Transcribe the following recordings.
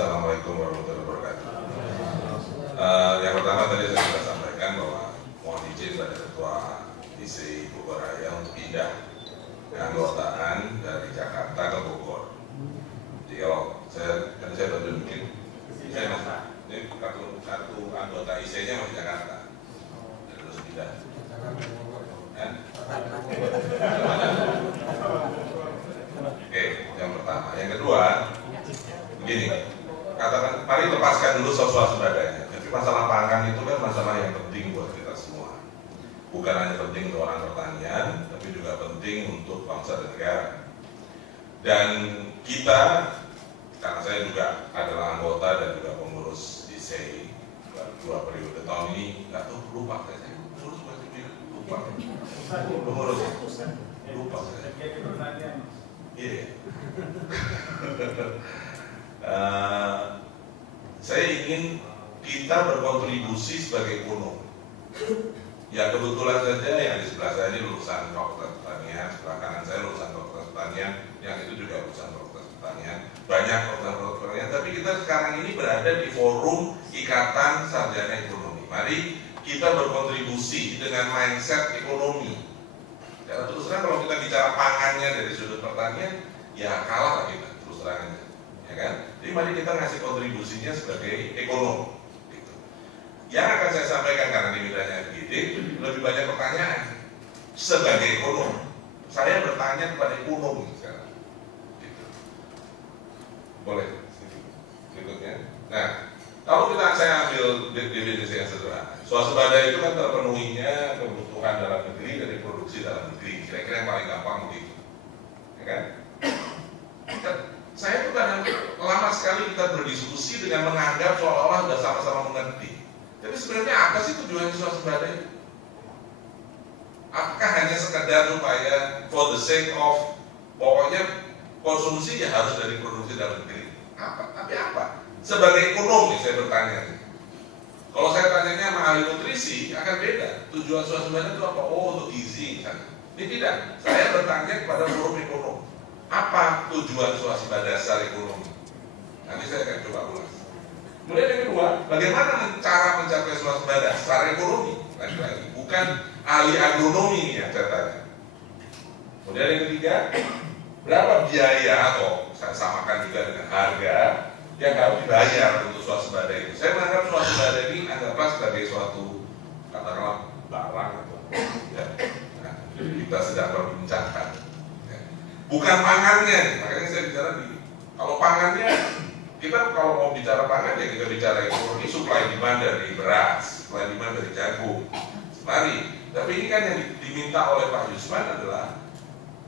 Assalamualaikum warahmatullahi wabarakatuh. Yang pertama tadi saya sudah sampaikan bahwa mohon izin pada Ketua IC Bogor Raya untuk pindah keanggotaan dari Jakarta ke Bogor. Jadi kalau saya baru mungkin saya ini satu anggota IC-nya masih Jakarta, terus pindah. Oke, yang pertama. Yang kedua, begini, katakan, mari lepaskan dulu soal swadayanya. Tapi masalah pangan itu kan masalah yang penting buat kita semua. Bukan hanya penting untuk orang pertanian, tapi juga penting untuk bangsa dan negara. Dan kita, karena saya juga adalah anggota dan juga pengurus IC 2 periode tahun ini, nggak tahu lupa saya pengurus masih lupa. Pengurus lupa saya. Iya. Saya ingin kita berkontribusi sebagai ekonom. Ya kebetulan saja yang di sebelah saya ini lulusan Fakultas Pertanian, sebelah kanan saya lulusan Fakultas Pertanian, yang itu juga lulusan Fakultas Pertanian. Banyak Fakultas Pertanian, tapi kita sekarang ini berada di forum Ikatan Sarjana Ekonomi. Mari kita berkontribusi dengan mindset ekonomi. Ya, terus terang kalau kita bicara pangannya dari sudut pertanian, ya kalah lah kita terus terang aja, ya kan? Jadi mari kita ngasih kontribusinya sebagai ekonom. Gitu. Yang akan saya sampaikan karena dimintanya FGD, lebih banyak pertanyaan sebagai ekonom. Saya bertanya kepada ekonom sekarang. Gitu. Boleh? Berikutnya. Nah, kalau saya ambil definisi yang sederhana, swasembada itu kan terpenuhinya kebutuhan dalam negeri dari produksi dalam negeri. Kira-kira yang paling gampang begitu, ya kan? Saya tuh kadang lama sekali kita berdiskusi dengan menganggap seolah-olah sudah sama-sama mengerti. Tapi sebenarnya apa sih tujuan swasembada itu? Apakah hanya sekedar supaya for the sake of pokoknya konsumsi ya harus dari produksi dalam negeri? Tapi apa? Sebagai ekonom saya bertanya. Kalau saya tanyanya sama ahli nutrisi akan beda. Tujuan swasembada itu apa? Oh, untuk gizi misalnya. Ini tidak. Saya bertanya kepada forum ekonom. Apa tujuan swasembada secara ekonomi? Nanti saya akan coba ulas. Kemudian yang kedua, bagaimana cara mencapai swasembada secara ekonomi? Lagi-lagi, bukan ahli agronomi yang saya tanya. Kemudian yang ketiga, berapa biaya atau saya samakan juga dengan harga yang harus dibayar untuk swasembada itu. Saya menganggap swasembada ini anggaplah sebagai suatu katakanlah barang atau ya, nah, kita sedang perbincangkan. Ya. Bukan pangannya, makanya saya bicara di. Kalau pangannya, kita kalau mau bicara pangan ya kita bicara ekonomi, supply demand dari beras, supply demand dari jagung. Mari, tapi ini kan yang diminta oleh Pak Yusman adalah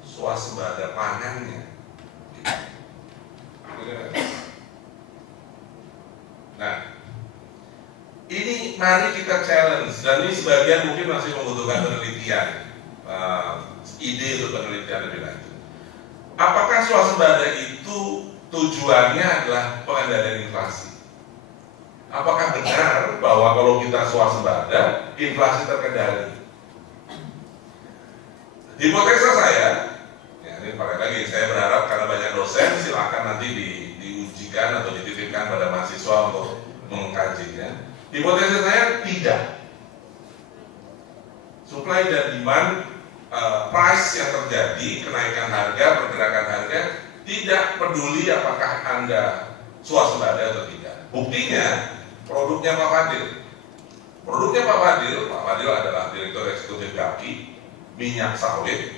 swasembada pangannya. Nah, ini mari kita challenge, dan ini sebagian mungkin masih membutuhkan penelitian, ide untuk penelitian lebih lanjut. Apakah swasembada itu tujuannya adalah pengendalian inflasi? Apakah benar bahwa kalau kita swasembada, inflasi terkendali? Hipotesa saya, ya ini balik lagi, saya berharap karena banyak dosen, silakan nanti diujikan atau dititipkan pada mahasiswa untuk mengkajinya. Hipotesa saya tidak. Supply dan demand, price yang terjadi, kenaikan harga, pergerakan harga, tidak peduli apakah Anda swasembada atau tidak. Buktinya, produknya Pak Fadil. Produknya Pak Fadil adalah Direktur Eksekutif GAPI, minyak sawit.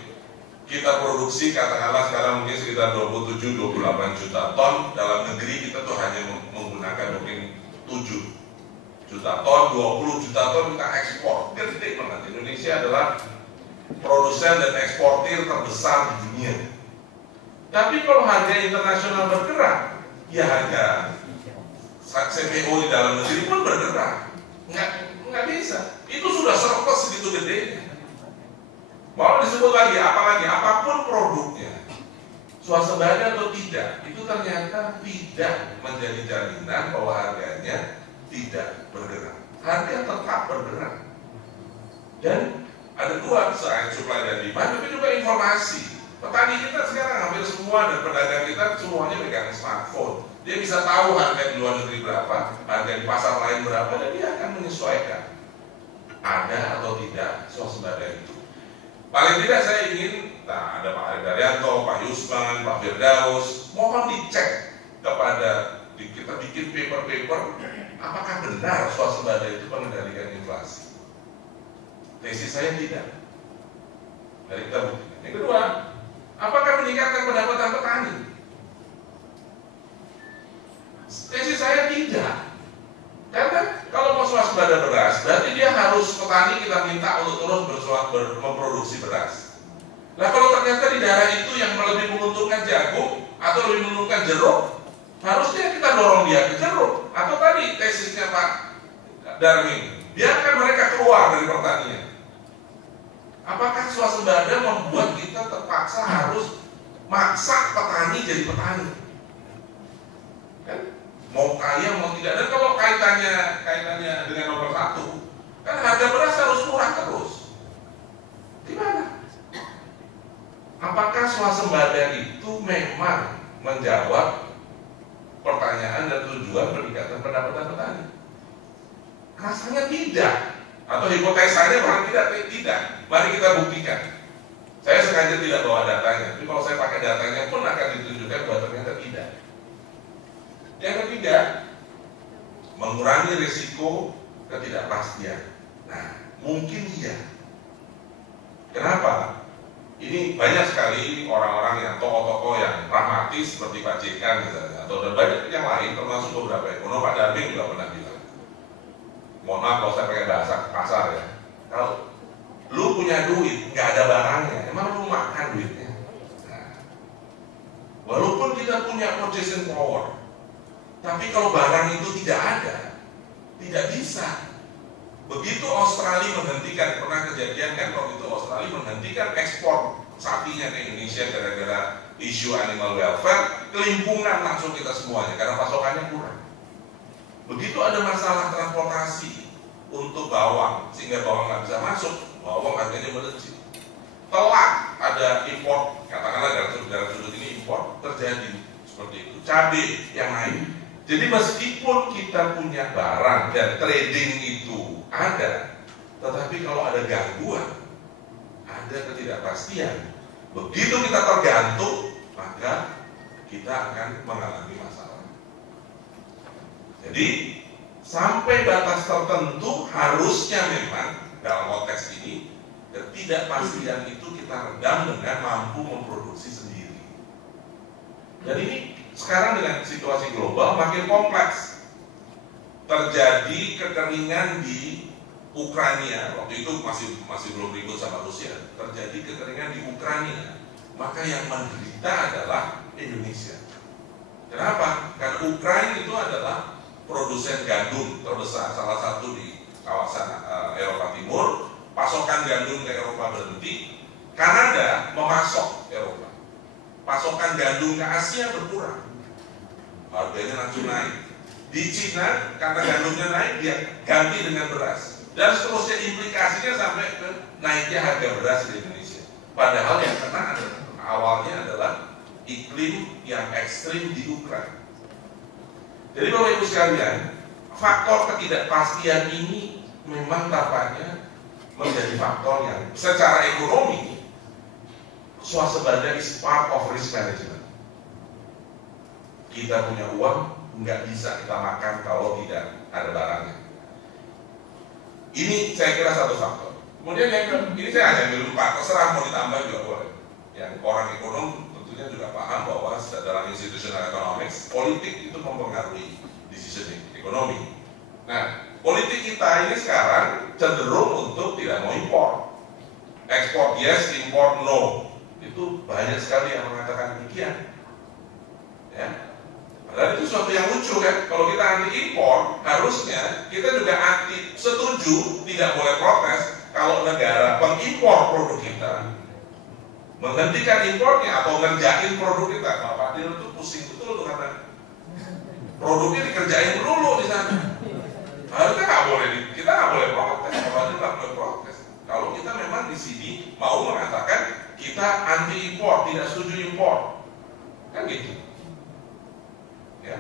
Kita produksi katakanlah sekarang mungkin sekitar 27-28 juta ton. Dalam negeri kita tuh hanya menggunakan mungkin 7 juta ton, 20 juta ton kita ekspor. Gede banget. Indonesia adalah produsen dan eksportir terbesar di dunia. Tapi kalau harga internasional bergerak, ya harga CPO di dalam negeri pun bergerak. Nggak bisa. Itu sudah surplus segitu gedenya. Mau disebut lagi, apapun produknya, swasembada atau tidak, itu ternyata tidak menjadi jaminan bahwa harganya tidak bergerak. Harga tetap bergerak. Dan ada dua, selain supply dan demand, tapi juga informasi. Petani kita sekarang hampir semua dan pedagang kita semuanya pegang smartphone. Dia bisa tahu harga di luar negeri berapa, harga di pasar lain berapa, dan dia akan menyesuaikan ada atau tidak swasembada itu. Paling tidak saya ingin, ada Pak Aridaryanto, Pak Yusman, Pak Firdaus, mohon dicek kepada kita bikin paper-paper, apakah benar swasembada itu mengendalikan inflasi? Tesis saya tidak. Mari kita buktikan. Yang kedua, apakah meningkatkan pendapatan petani? Tesis saya tidak. Karena kalau mau swasembada beras, berarti dia harus petani kita minta untuk terus memproduksi beras. Nah kalau ternyata di daerah itu yang lebih menguntungkan jagung atau lebih menguntungkan jeruk, harusnya kita dorong dia ke jeruk. Atau tadi tesisnya Pak Darmin, biarkan mereka keluar dari pertanian. Apakah swasembada membuat kita terpaksa harus maksa petani jadi petani? Kan? Mau kaya mau tidak. Dan kalau kaitannya dengan nomor satu, kan harga beras harus murah terus. Gimana? Apakah swasembada itu memang menjawab pertanyaan dan tujuan peningkatan pendapatan petani? Rasanya tidak. Atau hipotesanya paling tidak. Mari kita buktikan. Saya sengaja tidak bawa datanya, tapi kalau saya pakai datanya pun akan ditunjukkan bahwa ternyata tidak. Yang ketiga, mengurangi risiko ketidakpastian. Nah, mungkin iya. Kenapa? Ini banyak sekali orang-orang yang tokoh-tokoh yang pragmatis seperti Pak JK misalnya, atau banyak yang lain, termasuk beberapa ekonom. Pak Darmin juga pernah bilang. Mohon maaf kalau saya pakai bahasa kasar ya. Kalau lu punya duit, nggak ada barangnya, emang lu makan duitnya? Nah, walaupun kita punya purchasing power, tapi kalau barang itu tidak ada, tidak bisa. Begitu Australia menghentikan, pernah kejadian kan waktu itu Australia menghentikan ekspor sapinya ke Indonesia gara-gara isu animal welfare, kelimpungan langsung kita semuanya karena pasokannya kurang. Begitu ada masalah transportasi untuk bawang, sehingga bawang nggak bisa masuk, bawang harganya melejit. Telat ada impor, katakanlah dalam sudut ini impor terjadi seperti itu. Cabai yang naik. Jadi meskipun kita punya barang dan trading itu ada, tetapi kalau ada gangguan, ada ketidakpastian, begitu kita tergantung, maka kita akan mengalami masalah. Jadi sampai batas tertentu harusnya memang dalam konteks ini ketidakpastian itu kita redam dengan mampu memproduksi sendiri. Dan ini sekarang dengan situasi global makin kompleks. Terjadi kekeringan di Ukraina, waktu itu masih belum ribut sama Rusia. Terjadi kekeringan di Ukraina, maka yang menderita adalah Indonesia. Kenapa? Karena Ukraina itu adalah produsen gandum terbesar, salah satu di kawasan Eropa Timur. Pasokan gandum ke Eropa berhenti, Kanada memasok Eropa. Pasokan gandum ke Asia berkurang, harganya langsung naik. Di Cina karena gandumnya naik, dia ganti dengan beras, dan seterusnya implikasinya sampai ke naiknya harga beras di Indonesia. Padahal yang kena awalnya adalah iklim yang ekstrim di Ukraina. Jadi Bapak Ibu sekalian, faktor ketidakpastian ini memang tampaknya menjadi faktor yang secara ekonomi swasembada is part of risk management. Kita punya uang, nggak bisa kita makan kalau tidak ada barangnya. Ini saya kira satu faktor. Kemudian yang ini saya hanya ambil 4, terserah mau ditambah juga boleh. Yang orang ekonom tentunya juga paham bahwa dalam institutional economics, politik itu mempengaruhi decision ekonomi. Nah, politik kita ini sekarang cenderung untuk tidak mau impor. Ekspor yes, impor no. Itu banyak sekali yang mengatakan demikian. Ya. Padahal itu suatu yang lucu kan. Kalau kita anti impor, harusnya kita juga anti setuju, tidak boleh protes kalau negara pengimpor produk kita menghentikan impornya atau ngerjain produk kita. Pak Fadil itu pusing betul tuh karena produknya dikerjain dulu di sana. Harusnya nggak boleh, kita nggak boleh protes. Pak Fadil nggak boleh protes. Kalau kita memang di sini mau mengatakan kita anti impor, tidak setuju impor, kan gitu. Ya.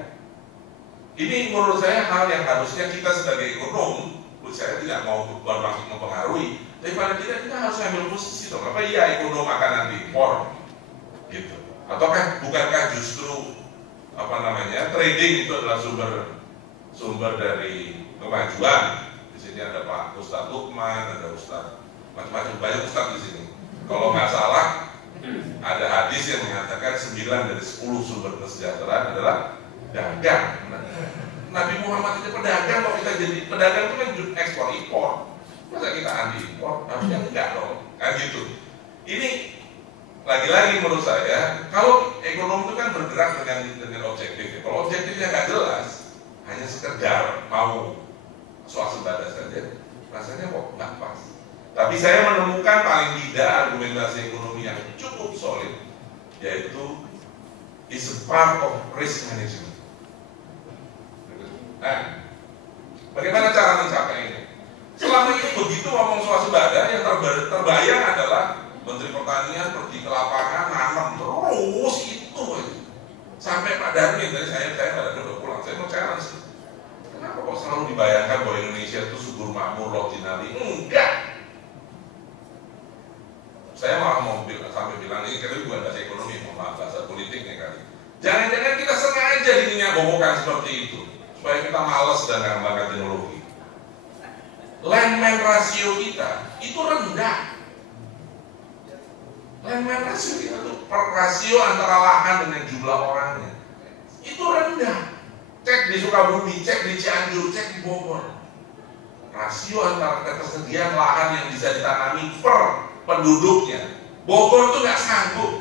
Ini menurut saya hal yang harusnya kita sebagai ekonom, saya tidak mau bermaksud mempengaruhi, tapi paling tidak kita harus ambil posisi dong. Apa iya ekonom akan nanti impor, gitu? Ataukah bukankah justru trading itu adalah sumber dari kemajuan? Di sini ada Pak Ustadz Lukman, ada Ustadz macam-macam, banyak Ustadz di sini. Kalau nggak salah, ada hadis yang mengatakan 9 dari 10 sumber kesejahteraan adalah dagang. Nabi Muhammad itu pedagang, kok kita jadi pedagang itu kan ekspor impor. Masa kita anti impor? Harusnya enggak dong, kan gitu. Ini lagi-lagi menurut saya, kalau ekonomi itu kan bergerak dengan objektif. Kalau objektifnya nggak jelas, hanya sekedar mau swasembada saja, rasanya kok nggak pas. Tapi saya menemukan paling tidak argumentasi ekonomi yang cukup solid, yaitu is a part of risk management. Nah, bagaimana cara mencapai ini? Selama ini begitu ngomong swasembada, yang terbayang adalah Menteri Pertanian pergi ke lapangan nanam terus itu aja. Sampai Pak Darmin, dari saya Pak Darmin udah pulang, saya mau challenge. Kenapa kok selalu dibayangkan bahwa Indonesia itu subur makmur, loh dinali? Enggak. Saya malah mau sampai bilang ini kali bukan bahasa ekonomi, maaf bahasa politiknya kali. Jangan-jangan kita sengaja diminyak-bobokan seperti itu, supaya kita malas dan mengembangkan teknologi. Land-man rasio kita itu rendah. Land-man rasio kita itu rasio antara lahan dengan jumlah orangnya itu rendah. Cek di Sukabumi, cek di Cianjur, cek di Bogor. Rasio antara ketersediaan lahan yang bisa ditanami per penduduknya, Bogor tuh nggak sanggup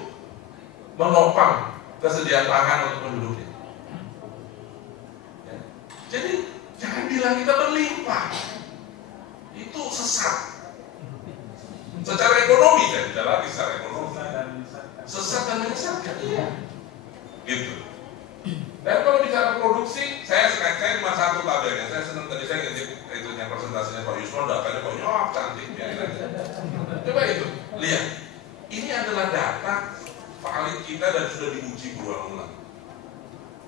menopang kesediaan pangan untuk penduduknya. Ya. Jadi jangan bilang kita berlimpah, itu sesat. Secara ekonomi, saya bicara lagi secara ekonomi, sesat dan menyesatkan, iya. Gitu. Dan kalau bicara produksi, saya cuma satu tabelnya. Saya senang tadi saya ngintip itu yang presentasinya Pak Yusman, datanya kok cantik, biarin aja. Coba itu, lihat. Ini adalah data valid kita dan sudah diuji berulang-ulang.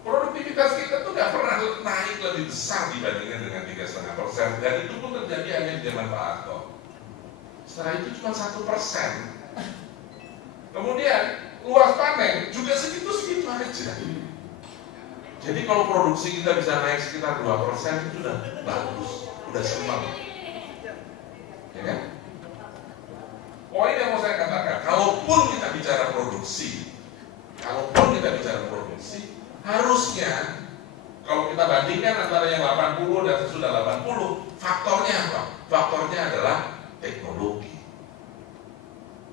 Produktivitas kita tuh nggak pernah naik lebih besar dibandingkan dengan 3,5%, dan itu pun terjadi hanya di zaman Pak Harto. Setelah itu cuma 1%. Kemudian luas panen juga segitu-segitu aja. Jadi kalau produksi kita bisa naik sekitar 2% itu sudah bagus, sudah senang. Ya kan? Poin yang mau saya katakan, kalaupun kita bicara produksi, harusnya kalau kita bandingkan antara yang 80 dan sesudah 80, faktornya apa? Faktornya adalah teknologi.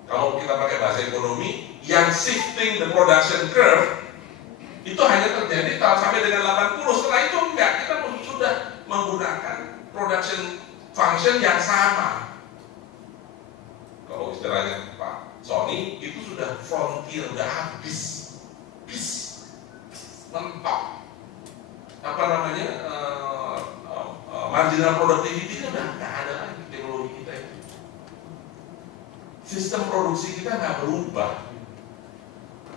Kalau kita pakai bahasa ekonomi, yang shifting the production curve itu hanya terjadi sampai dengan 80. Setelah itu enggak, kita sudah menggunakan production function yang sama. Kalau istilahnya Pak Sony, itu sudah frontier, udah habis, mentok. Marginal productivity udah nggak ada lagi teknologi kita itu. Sistem produksi kita nggak berubah.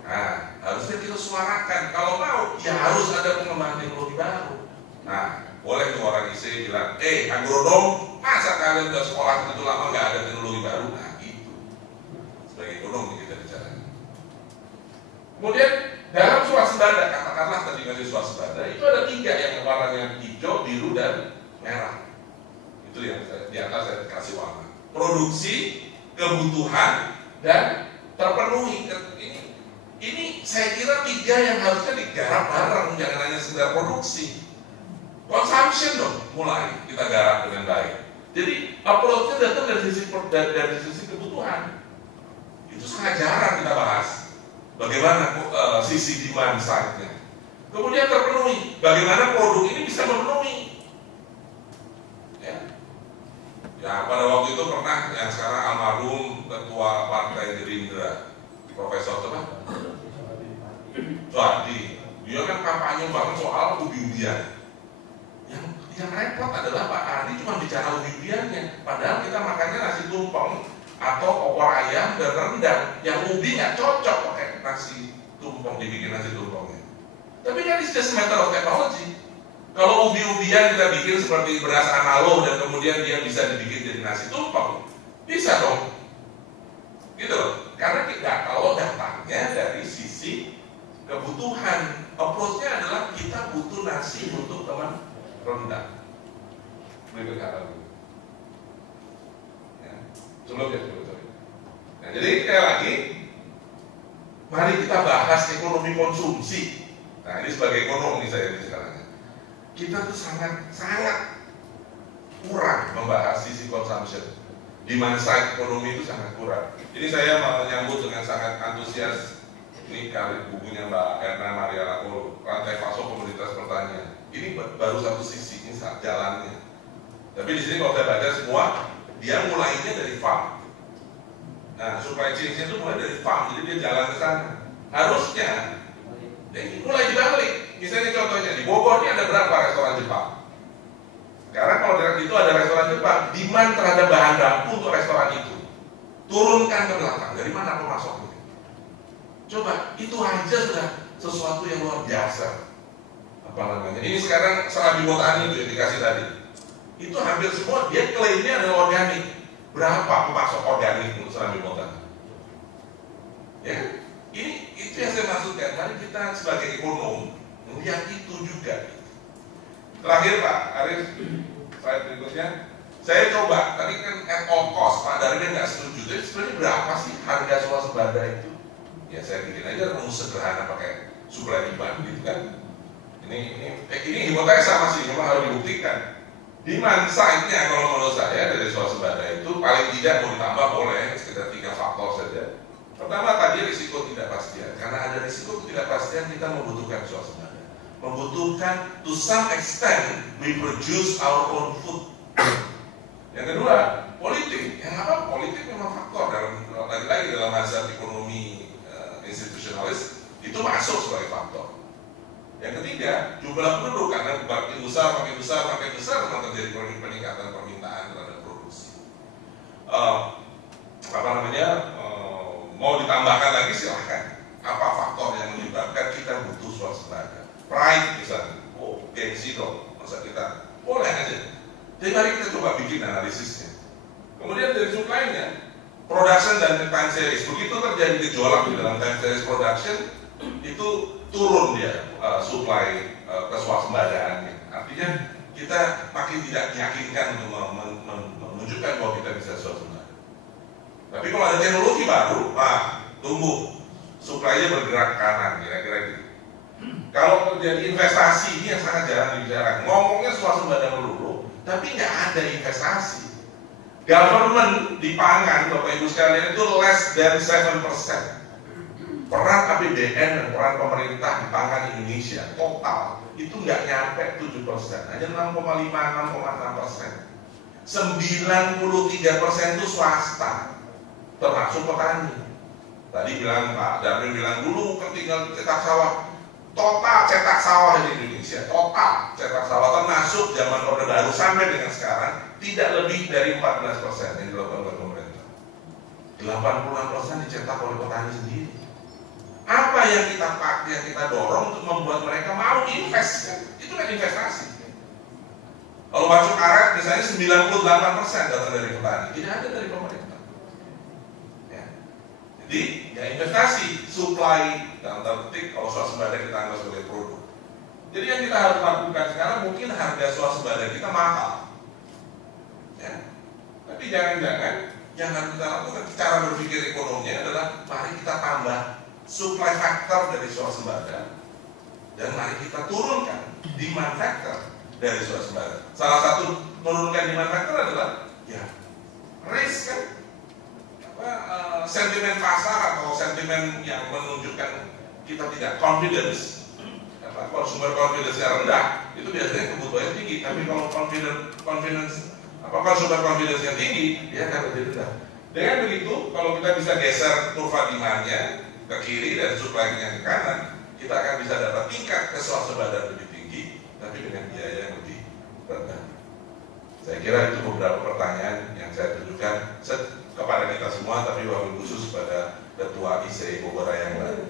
Nah, harusnya kita suarakan. Kalau mau, ya harus ada pengembangan teknologi baru. Nah, boleh tuh orang IC bilang, agronom, masa kalian udah sekolah itu lama nggak ada teknologi baru? Nah, gitu. Sebagai ekonomi kita bicara. Kemudian dalam swasembada, katakanlah tadi ngasih swasembada, itu ada 3 yang warnanya hijau, biru, dan merah. Itu yang di atas saya kasih warna. Produksi, kebutuhan, dan terpenuhi. Ini saya kira 3 yang harusnya digarap bareng, jangan hanya sekedar produksi. Consumption dong, mulai kita garap dengan baik. Jadi approach-nya datang dari sisi kebutuhan. Itu sangat jarang kita bahas. Bagaimana sisi demand side-nya. Kemudian terpenuhi, bagaimana produk ini bisa memenuhi. Ya, pada waktu itu pernah yang sekarang almarhum ketua Partai Gerindra, Profesor Soehardi, dia kan kampanye banget soal ubi-ubian. Yang repot adalah Pak Adi cuma bicara ubi-ubiannya, padahal kita makannya nasi tumpeng atau opor ayam dan rendang, yang ubi nggak cocok pakai nasi tumpeng, dibikin nasi tumpengnya. Tapi kan it's just a matter of technology. Kalau ubi-ubian kita bikin seperti beras analog dan kemudian dia bisa dibikin jadi nasi tumpeng, bisa dong. Gitu loh. Karena kita kalau datangnya dari sisi kebutuhan, approach-nya adalah kita butuh nasi untuk teman rendang. Berikut kata dulu. Ya. Coba. Nah, jadi sekali lagi, mari kita bahas ekonomi konsumsi. Nah, ini sebagai ekonom nih saya sekarang. Kita tuh sangat kurang membahas sisi consumption. Demand side ekonomi itu sangat kurang. Ini saya menyambut dengan sangat antusias ini kali bukunya Mbak Erna Maria Lakolo, rantai pasok komoditas pertanian. Ini baru satu sisi, ini jalannya. Tapi di sini kalau saya baca semua, dia mulainya dari farm. Nah, supply chain-nya itu mulai dari farm, jadi dia jalan ke sana. Harusnya mulai dibalik. Misalnya contohnya di Bogor ini ada berapa restoran Jepang? Karena kalau dari itu ada restoran Jepang, demand terhadap bahan baku untuk restoran itu turunkan ke belakang. Dari mana pemasoknya? Coba, itu aja sudah sesuatu yang luar biasa. Apa namanya? Ini sekarang serabi botani itu yang dikasih tadi. Itu hampir semua dia klaimnya adalah organik. Berapa pemasok organik untuk serabi botani? Ya, itu yang saya maksudkan. Mari kita sebagai ekonom melihat itu juga. Terakhir Pak Arif, slide berikutnya. Saya coba, tadi kan at all cost, Pak Darmin nggak setuju. Jadi sebenarnya berapa sih harga swasembada itu? Ya saya bikin aja rumus sederhana pakai supply demand gitu kan. Ini hipotesa masih, memang harus dibuktikan. Demand side-nya kalau menurut saya dari swasembada itu paling tidak mau ditambah boleh sekitar 3 faktor saja. Pertama tadi risiko tidak pastian, karena ada risiko ketidakpastian kita membutuhkan swasembada. Membutuhkan to some extent we produce our own food. Yang kedua, politik. Yang apa? Politik memang faktor lagi-lagi dalam mazhab ekonomi institusionalis itu masuk sebagai faktor. Yang ketiga, jumlah penduduk karena makin besar memang terjadi peningkatan permintaan terhadap produksi. Mau ditambahkan lagi silahkan. Apa faktor yang menyebabkan kita butuh swasembada? Pride misalnya, gengsi dong, masa kita boleh aja. Jadi mari kita coba bikin analisisnya. Kemudian dari supply-nya, production dan time series. Begitu terjadi gejolak di dalam time series production, itu turun dia supply keswasembadaannya. Artinya kita makin tidak meyakinkan untuk menunjukkan bahwa kita bisa swasembada. Tapi kalau ada teknologi baru, tumbuh supply-nya bergerak ke kanan, kira-kira gitu. Kalau terjadi investasi, ini yang sangat jarang dibicarakan. Ngomongnya swasembada melulu, tapi nggak ada investasi. Government di pangan, Bapak Ibu sekalian, itu less than 7%. Peran APBN dan peran pemerintah di pangan Indonesia total itu nggak nyampe 7%, hanya 6,5-6,6%. 93% itu swasta, termasuk petani. Tadi bilang Pak Darmin bilang dulu ketinggal cetak sawah. Total cetak sawah di Indonesia, total cetak sawah termasuk zaman Orde Baru sampai dengan sekarang tidak lebih dari 14% yang dilakukan oleh pemerintah. 86% dicetak oleh petani sendiri. Apa yang kita pakai, yang kita dorong untuk membuat mereka mau invest? Kan? Itu kan investasi. Kalau masuk karet misalnya 98% datang dari petani, tidak ada dari pemerintah. Ya. Jadi ya investasi, supply dalam tanda petik kalau swasembada kita anggap sebagai produk. Jadi yang kita harus lakukan sekarang mungkin harga swasembada kita mahal. Ya. Tapi jangan-jangan yang harus kita lakukan cara berpikir ekonominya adalah mari kita tambah supply factor dari swasembada dan mari kita turunkan demand factor dari swasembada. Salah satu menurunkan demand factor adalah ya risk kan, sentimen pasar atau sentimen yang menunjukkan kita tidak confidence, consumer confidence yang rendah itu biasanya kebutuhannya tinggi. Tapi kalau consumer confidence yang tinggi dia akan lebih rendah. Dengan begitu kalau kita bisa geser kurva demand-nya ke kiri dan supply-nya ke kanan, kita akan bisa dapat tingkat keswasembadaan lebih tinggi tapi dengan biaya yang lebih rendah. Saya kira itu beberapa pertanyaan yang saya tujukan kepada kita semua, tapi wabil khusus pada Ketua IC Bogor yang baru.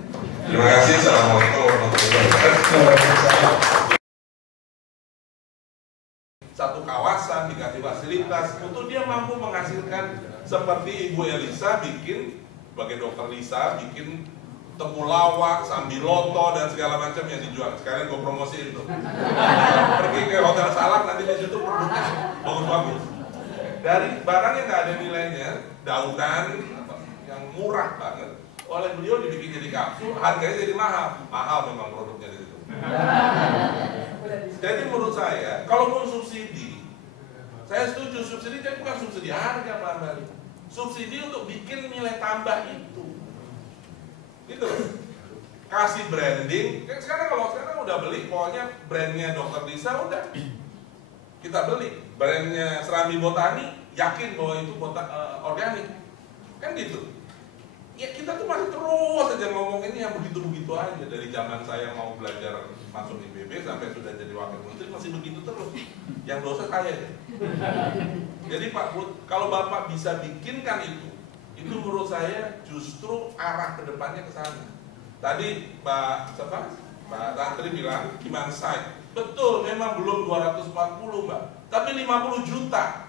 Terima kasih. Assalamualaikum warahmatullahi wabarakatuh. kreativitas untuk dia mampu menghasilkan seperti Ibu Elisa bikin, sebagai dokter Lisa bikin temulawak, sambiloto dan segala macam yang dijual. Sekarang gue promosiin tuh. Pergi ke Hotel Salak nanti di situ produknya bagus-bagus. Dari barang yang nggak ada nilainya, daunan yang murah banget, oleh beliau dibikin jadi kapsul, harganya jadi mahal. Mahal memang produknya di situ. Jadi menurut saya, kalaupun subsidi, saya setuju subsidi, tapi bukan subsidi harga Pak Ambari. Subsidi untuk bikin nilai tambah itu. Gitu. Kasih branding. Sekarang kalau sekarang udah beli, pokoknya brandnya Dr. Lisa udah kita beli. Brandnya Serambi Botani, yakin bahwa itu organik. Kan gitu. Ya kita tuh masih terus aja ngomong ini yang begitu-begitu aja. Dari zaman saya mau belajar masuk IPB sampai sudah jadi wakil menteri masih begitu terus. Yang dosa saya ya. Jadi Pak Bud, kalau Bapak bisa bikinkan itu menurut saya justru arah kedepannya ke sana. Tadi Pak Tantri bilang demand side. Betul, memang belum 240 Mbak, tapi 50 juta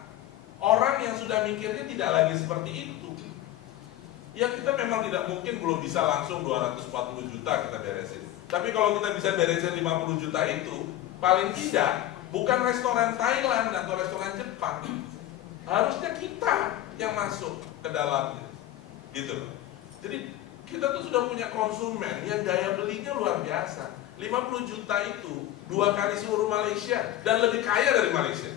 orang yang sudah mikirnya tidak lagi seperti itu. Ya kita memang tidak mungkin belum bisa langsung 240 juta kita beresin. Tapi kalau kita bisa beresin 50 juta itu, paling tidak bukan restoran Thailand atau restoran Jepang. Harusnya kita yang masuk ke dalamnya. Gitu. Jadi kita tuh sudah punya konsumen yang daya belinya luar biasa. 50 juta itu 2 kali seluruh Malaysia dan lebih kaya dari Malaysia.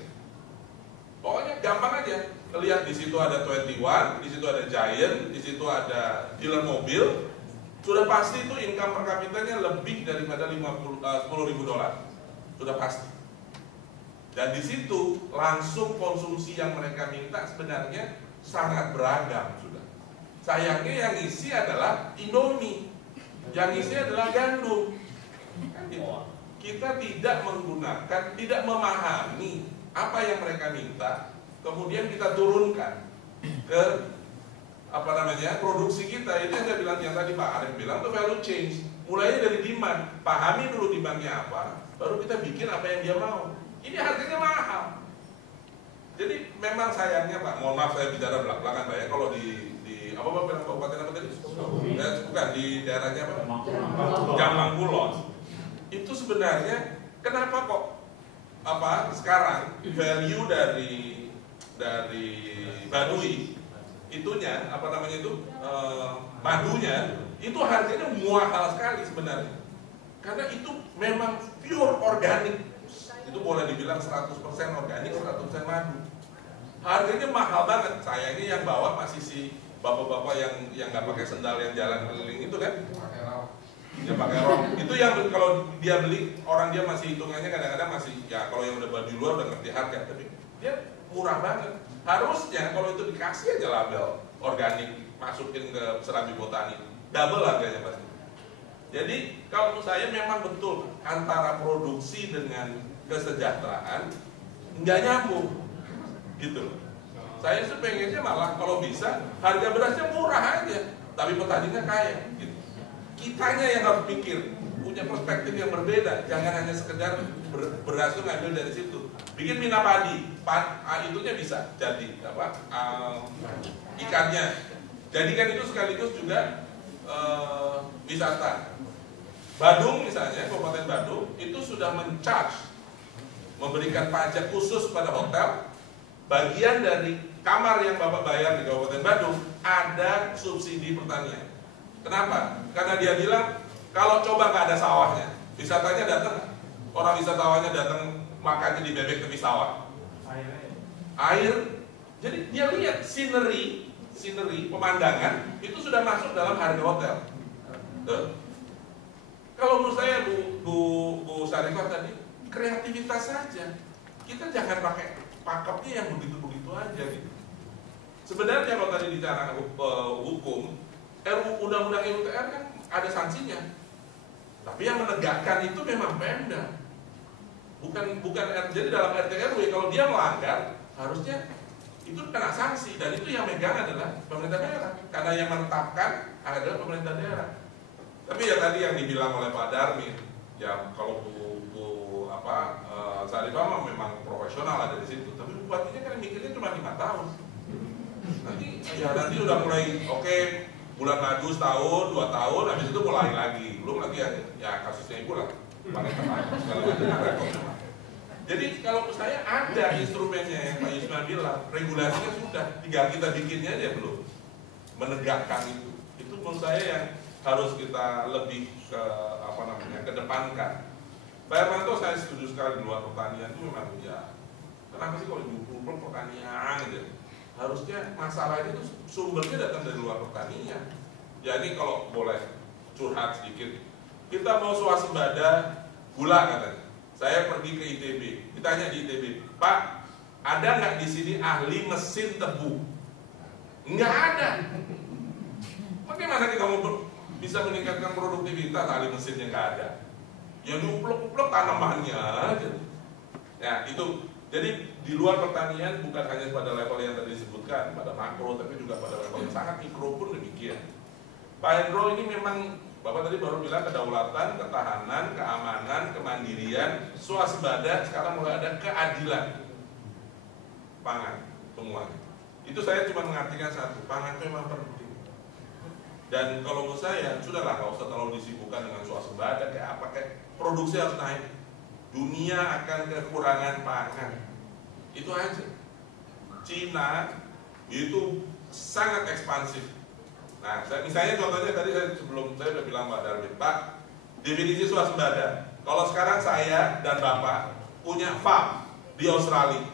Pokoknya gampang aja. Lihat di situ ada 21, di situ ada Giant, di situ ada dealer mobil. Sudah pasti itu income per kapitanya lebih daripada 10.000 dolar. Sudah pasti. Dan di situ langsung konsumsi yang mereka minta sebenarnya sangat beragam sudah. Sayangnya yang isi adalah Indomie, yang isi adalah gandum. Kan gitu. Kita tidak menggunakan, tidak memahami apa yang mereka minta, kemudian kita turunkan ke produksi kita. Itu yang saya bilang, yang tadi Pak Arif bilang, itu value change. Mulainya dari demand, pahami dulu demandnya apa, baru kita bikin apa yang dia mau. Ini harganya mahal. Jadi memang sayangnya Pak, mohon maaf saya bicara belak-belakan Pak ya, kalau di apa Pak bilang kabupaten apa tadi? Bukan di daerahnya apa? Jamlang Kulon. Itu sebenarnya kenapa kok sekarang value dari Baduy itunya madunya itu harganya mahal sekali sebenarnya, karena itu memang pure organik. Itu boleh dibilang 100% organik, 100% madu. Harganya mahal banget. Sayangnya yang bawa masih si bapak-bapak yang nggak pakai sendal yang jalan keliling itu kan, dia pakai rok. Itu yang kalau dia beli, orang dia masih hitungannya kadang-kadang masih, ya kalau yang udah beli luar udah ngerti harga, tapi dia murah banget. Harusnya kalau itu dikasih aja label organik, masukin ke Serambi Botani, double harganya pasti. Jadi kalau menurut saya memang betul antara produksi dengan kesejahteraan nggak nyambung, gitu. Saya sih pengennya malah kalau bisa harga berasnya murah aja, tapi petaninya kaya. Gitu. Kitanya yang harus pikir, punya perspektif yang berbeda, jangan hanya sekedar beras itu ngambil dari situ. Bikin mina padi, itunya bisa jadi ikannya. Jadikan itu sekaligus juga wisata. Badung misalnya, Kabupaten Badung itu sudah memberikan pajak khusus pada hotel. Bagian dari kamar yang Bapak bayar di Kabupaten Badung ada subsidi pertanian. Kenapa? Karena dia bilang kalau coba nggak ada sawahnya, wisatanya datang, orang wisatawannya datang makannya di bebek tepi sawah. Air. Jadi dia lihat scenery, pemandangan itu sudah masuk dalam harga hotel. Tuh. Kalau menurut saya Bu Sarifah tadi, kreativitas saja. Kita jangan pakai paketnya yang begitu-begitu aja gitu. Sebenarnya kalau tadi bicara hukum, undang-undang RUTR kan ada sanksinya. Tapi yang menegakkan itu memang Pemda. Bukan jadi dalam RT/RW kalau dia melanggar harusnya itu kena sanksi, dan itu yang megang adalah pemerintah daerah, karena yang menetapkan adalah pemerintah daerah. Tapi ya tadi yang dibilang oleh Pak Darmin, ya kalau Bu Sarifah memang profesional ada di situ, tapi bupatinya kan mikirnya cuma 5 tahun. Nanti udah mulai oke, bulan madu setahun, 2 tahun, habis itu mulai lagi, belum lagi ya kasusnya ibu lah, pakai segala macam. Jadi kalau menurut saya ada instrumennya yang Pak Yusman bilang, regulasinya sudah, tinggal kita bikinnya aja belum, menegakkan itu. Itu menurut saya yang harus kita lebih kedepankan. Pak Hermanto saya setuju sekali, di luar pertanian itu memang ya, kenapa sih kalau diukur pertanian gitu? Harusnya masalah itu sumbernya datang dari luar pertanian. Ya ini kalau boleh curhat sedikit, kita mau swasembada gula katanya. Saya pergi ke ITB, ditanya di ITB, Pak, ada nggak di sini ahli mesin tebu? Nggak ada. Bagaimana kita mau bisa meningkatkan produktivitas ahli mesinnya nggak ada? Ya diuplek-uplek tanamannya aja. Ya itu. Jadi di luar pertanian bukan hanya pada level yang tadi disebutkan, pada makro, tapi juga pada level yang sangat mikro pun demikian. Pak Hendro ini memang, Bapak tadi baru bilang kedaulatan, ketahanan, keamanan, kemandirian, swasembada, sekarang mulai ada keadilan pangan semuanya. Itu saya cuma mengartikan satu, pangan itu memang penting. Dan kalau menurut saya, sudahlah nggak usah terlalu disibukkan dengan swasembada kayak apa, kayak produksi harus naik. Dunia akan kekurangan pangan. Itu aja. Cina itu sangat ekspansif. Nah, misalnya contohnya tadi sebelum saya udah bilang Pak Darwin, Pak, definisi swasembada. Kalau sekarang saya dan Bapak punya farm di Australia.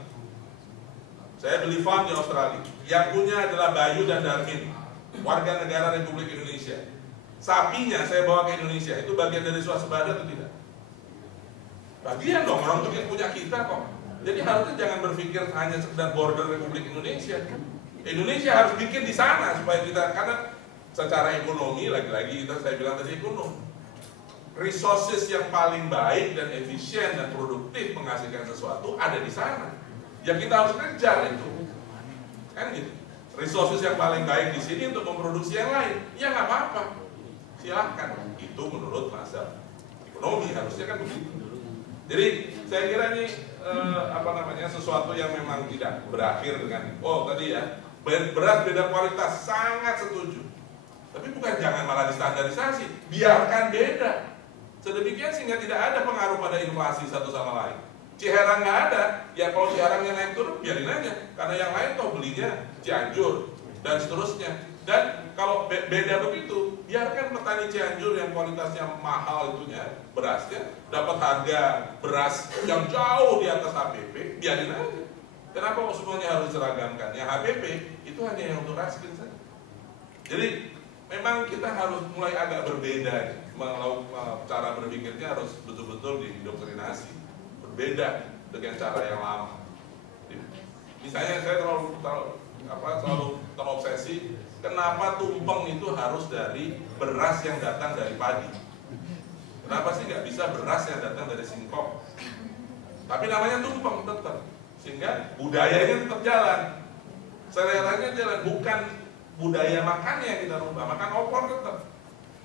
Saya beli farm di Australia. Yang punya adalah Bayu dan Darmin, warga negara Republik Indonesia. Sapinya saya bawa ke Indonesia, itu bagian dari swasembada atau tidak? Bagian dong, orang itu punya kita kok. Jadi harusnya jangan berpikir hanya sekedar border Republik Indonesia. Indonesia harus bikin di sana supaya kita, karena secara ekonomi lagi-lagi saya bilang tadi ekonomi. Resources yang paling baik dan efisien dan produktif menghasilkan sesuatu ada di sana. Yang kita harus kejar itu, kan gitu. Resources yang paling baik di sini untuk memproduksi yang lain, ya nggak apa-apa, silahkan. Itu menurut mazhab ekonomi harusnya kan begitu. Jadi saya kira ini sesuatu yang memang tidak berakhir dengan tadi ya beras beda kualitas, sangat setuju. Tapi bukan jangan malah distandarisasi, biarkan beda sedemikian sehingga tidak ada pengaruh pada inflasi satu sama lain. Ciherang nggak ada, ya kalau Ciherangnya naik turun biarin aja, karena yang lain toh belinya Cianjur dan seterusnya. Dan kalau beda begitu, biarkan petani Cianjur yang kualitasnya mahal itunya, berasnya, dapat harga beras yang jauh di atas HPP, biarin aja. Kenapa semuanya harus diseragamkan? Yang HPP itu hanya yang untuk raskin saja. Jadi memang kita harus mulai agak berbeda, cara berpikirnya harus betul-betul diindoktrinasi, berbeda dengan cara yang lama. Misalnya saya selalu terobsesi, kenapa tumpeng itu harus dari beras yang datang dari padi? Kenapa sih nggak bisa beras yang datang dari singkong? Tapi namanya tumpeng tetap, sehingga budayanya tetap jalan, seleranya jalan, bukan budaya makannya yang kita rubah, makan opor tetap,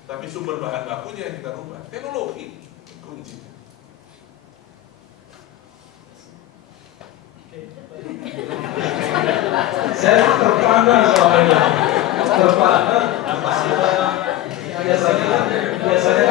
tapi sumber bahan bakunya yang kita rubah, teknologi kuncinya. Saya terpandang soalnya, biasanya